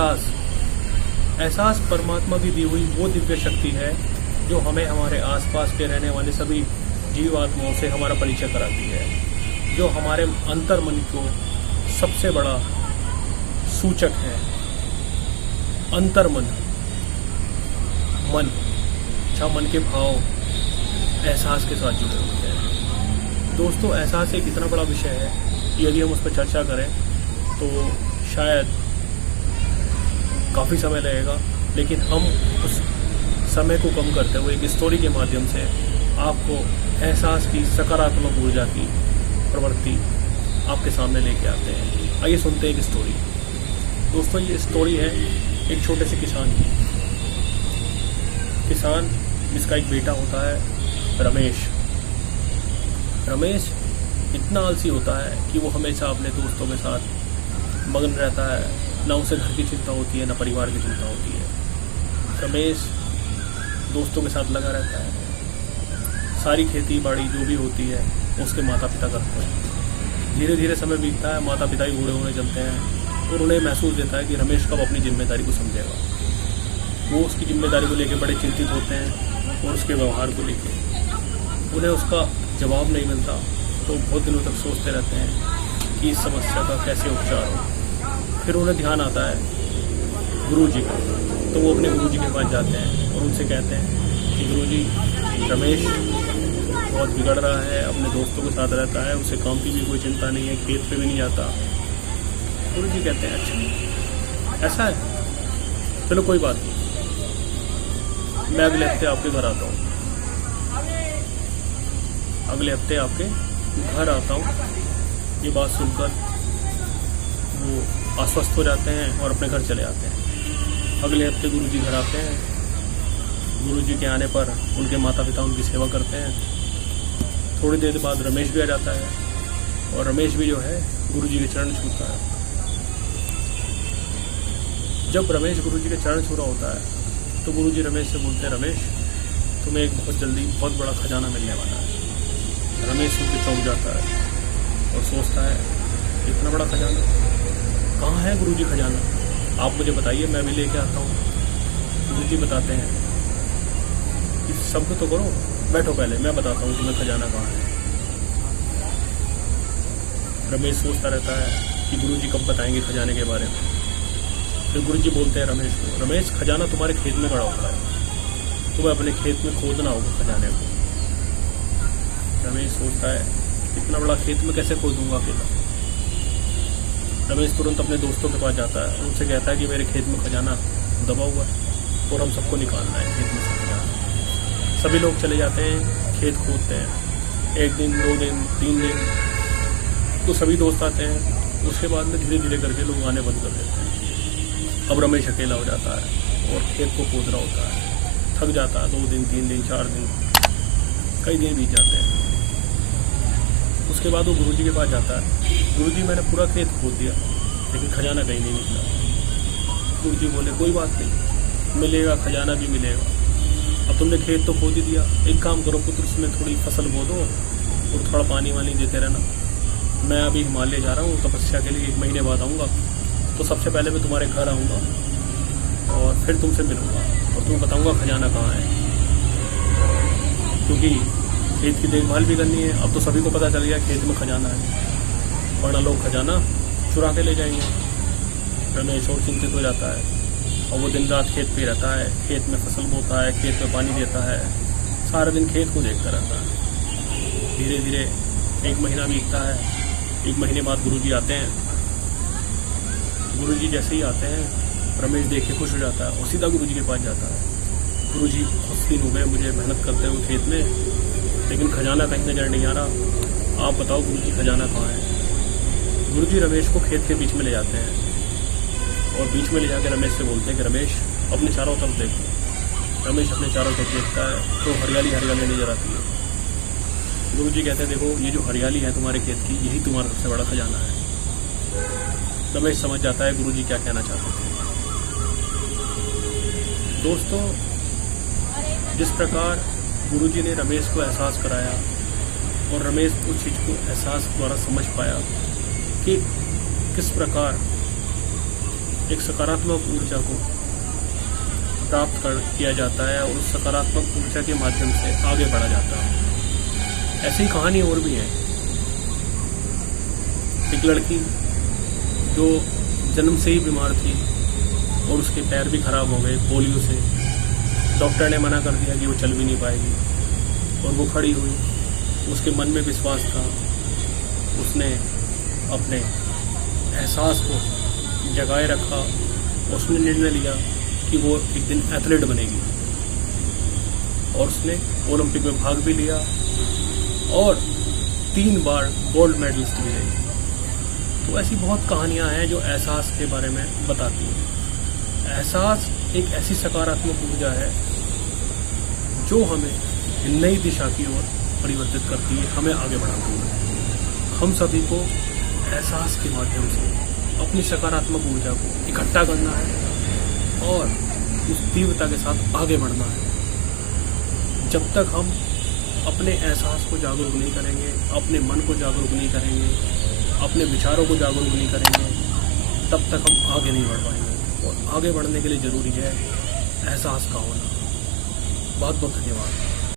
एहसास परमात्मा की दी हुई वो दिव्य शक्ति है जो हमें हमारे आसपास के रहने वाले सभी जीवात्माओं से हमारा परिचय कराती है, जो हमारे अंतर मन को सबसे बड़ा सूचक है। अंतर मन, जहाँ मन के भाव एहसास के साथ जुड़े होते हैं। दोस्तों, एहसास एक इतना बड़ा विषय है कि यदि हम उस पर चर्चा करें तो शायद काफ़ी समय लगेगा, लेकिन हम उस समय को कम करते हुए एक स्टोरी के माध्यम से आपको एहसास की सकारात्मक ऊर्जा की प्रवृत्ति आपके सामने लेके आते हैं। आइए सुनते हैं एक स्टोरी। दोस्तों, ये स्टोरी है एक छोटे से किसान की। किसान जिसका एक बेटा होता है रमेश। रमेश इतना आलसी होता है कि वो हमेशा अपने दोस्तों के साथ मगन रहता है। ना उसे घर की चिंता होती है, ना परिवार की चिंता होती है। रमेश दोस्तों के साथ लगा रहता है। सारी खेती बाड़ी जो भी होती है उसके माता पिता करते हैं। धीरे धीरे समय बीतता है, माता पिता ही बूढ़े होने चलते हैं और उन्हें महसूस देता है कि रमेश कब अपनी जिम्मेदारी को समझेगा। वो उसकी जिम्मेदारी को लेकर बड़े चिंतित होते हैं और उसके व्यवहार को लेकर उन्हें उसका जवाब नहीं मिलता, तो बहुत दिनों तक सोचते रहते हैं कि इस समस्या का कैसे उपचार हो। फिर उन्हें ध्यान आता है गुरुजी का, तो वो अपने गुरुजी के पास जाते हैं और उनसे कहते हैं कि गुरुजी, रमेश बहुत बिगड़ रहा है, अपने दोस्तों के साथ रहता है, उसे काम की भी कोई चिंता नहीं है, खेत पे भी नहीं जाता। गुरुजी कहते हैं अच्छा ऐसा है, चलो कोई बात नहीं, मैं अगले हफ्ते आपके घर आता हूँ। अगले हफ्ते आपके घर आता हूँ। ये बात सुनकर वो आश्वस्त हो जाते हैं और अपने घर चले आते हैं। अगले हफ्ते गुरुजी घर आते हैं। गुरुजी के आने पर उनके माता पिता उनकी सेवा करते हैं। थोड़ी देर बाद रमेश भी आ जाता है और रमेश भी जो है गुरुजी के चरण छूता है। जब रमेश गुरुजी के चरण छू रहा होता है तो गुरुजी रमेश से बोलते हैं, रमेश तुम्हें एक बहुत जल्दी बहुत बड़ा खजाना मिलने वाला है। रमेश सुन के चौंक जाता है और सोचता है इतना बड़ा खजाना, कहाँ है गुरुजी खजाना, आप मुझे बताइए, मैं भी लेके आता हूँ। गुरुजी बताते हैं कि शब्द तो करो, बैठो पहले मैं बताता हूँ तुम्हें खजाना कहाँ है। रमेश सोचता रहता है कि गुरुजी कब बताएंगे खजाने के बारे में। फिर गुरुजी बोलते हैं रमेश को, रमेश खजाना तुम्हारे खेत में पड़ा होता है, तुम्हें अपने खेत में खोदना होगा खजाने को। रमेश सोचता है इतना बड़ा खेत में कैसे खोदूंगा अकेला। रमेश तुरंत अपने दोस्तों के पास जाता है, उनसे कहता है कि मेरे खेत में खजाना दबा हुआ है और हम सबको निकालना है खेत में से खजाना। सभी लोग चले जाते हैं, खेत खोदते हैं। 1 दिन 2 दिन 3 दिन तो सभी दोस्त आते हैं। उसके बाद में धीरे धीरे करके लोग आने बंद कर देते हैं। अब रमेश अकेला हो जाता है और खेत को खोद रहा होता है। थक जाता है। 2 दिन 3 दिन 4 दिन कई दिन बीत जाते हैं। उसके बाद वो गुरुजी के पास जाता है। गुरुजी, मैंने पूरा खेत खोद दिया लेकिन खजाना कहीं नहीं निकला। गुरुजी बोले, कोई बात नहीं, मिलेगा, खजाना भी मिलेगा। अब तुमने खेत तो खोद ही दिया, एक काम करो पुत्र, उसमें थोड़ी फसल बो दो और थोड़ा पानी वानी देते रहना। मैं अभी हिमालय जा रहा हूँ तपस्या के लिए, 1 महीने बाद आऊँगा, तो सबसे पहले मैं तुम्हारे घर आऊँगा और फिर तुमसे मिलूँगा और तुम्हें बताऊँगा खजाना कहाँ है, क्योंकि खेत की देखभाल भी करनी है। अब तो सभी को पता चल गया खेत में खजाना है, वरना लोग खजाना चुरा के ले जाएंगे। रमेश और चिंतित हो जाता है और वो दिन रात खेत पे रहता है, खेत में फसल बोता है, खेत में पानी देता है, सारा दिन खेत को देखता रहता है। धीरे धीरे 1 महीना बीतता है। 1 महीने बाद गुरुजी आते हैं। गुरुजी जैसे ही आते हैं, रमेश देख के खुश हो जाता है और सीधा गुरुजी के पास जाता है। गुरुजी, कुछ दिन हो गए मुझे मेहनत करते हुए खेत में, लेकिन खजाना कहीं नजर नहीं आ रहा, आप बताओ गुरुजी खजाना कहाँ है। गुरुजी रमेश को खेत के बीच में ले जाते हैं और बीच में ले जाकर रमेश से बोलते हैं कि रमेश अपने चारों तरफ देखो। रमेश अपने चारों तरफ देखता है तो हरियाली हरियाली नजर आती है। गुरुजी कहते हैं, देखो ये जो हरियाली है तुम्हारे खेत की, यही तुम्हारा सबसे बड़ा खजाना है। रमेश समझ जाता है गुरुजी क्या कहना चाहते थे। दोस्तों, जिस प्रकार गुरुजी ने रमेश को एहसास कराया और रमेश उस चीज़ को एहसास द्वारा समझ पाया कि किस प्रकार एक सकारात्मक ऊर्जा को प्राप्त किया जाता है और उस सकारात्मक ऊर्जा के माध्यम से आगे बढ़ा जाता है। ऐसी कहानी और भी है। एक लड़की जो जन्म से ही बीमार थी और उसके पैर भी खराब हो गए पोलियो से। डॉक्टर ने मना कर दिया कि वो चल भी नहीं पाएगी और वो खड़ी हुई। उसके मन में विश्वास था। उसने अपने एहसास को जगाए रखा। उसने निर्णय लिया कि वो एक दिन एथलीट बनेगी और उसने ओलंपिक में भाग भी लिया और 3 बार गोल्ड मेडलिस्ट भी रही। तो ऐसी बहुत कहानियां हैं जो एहसास के बारे में बताती हैं। एहसास एक ऐसी सकारात्मक ऊर्जा है जो हमें नई दिशा की ओर परिवर्तित करती है, हमें आगे बढ़ाती है। हम सभी को एहसास के माध्यम से अपनी सकारात्मक ऊर्जा को इकट्ठा करना है और उस तीव्रता के साथ आगे बढ़ना है। जब तक हम अपने एहसास को जागरूक नहीं करेंगे, अपने मन को जागरूक नहीं करेंगे, अपने विचारों को जागरूक नहीं करेंगे, तब तक हम आगे नहीं बढ़ पाएंगे। और आगे बढ़ने के लिए ज़रूरी है एहसास का होना। बहुत बहुत धन्यवाद।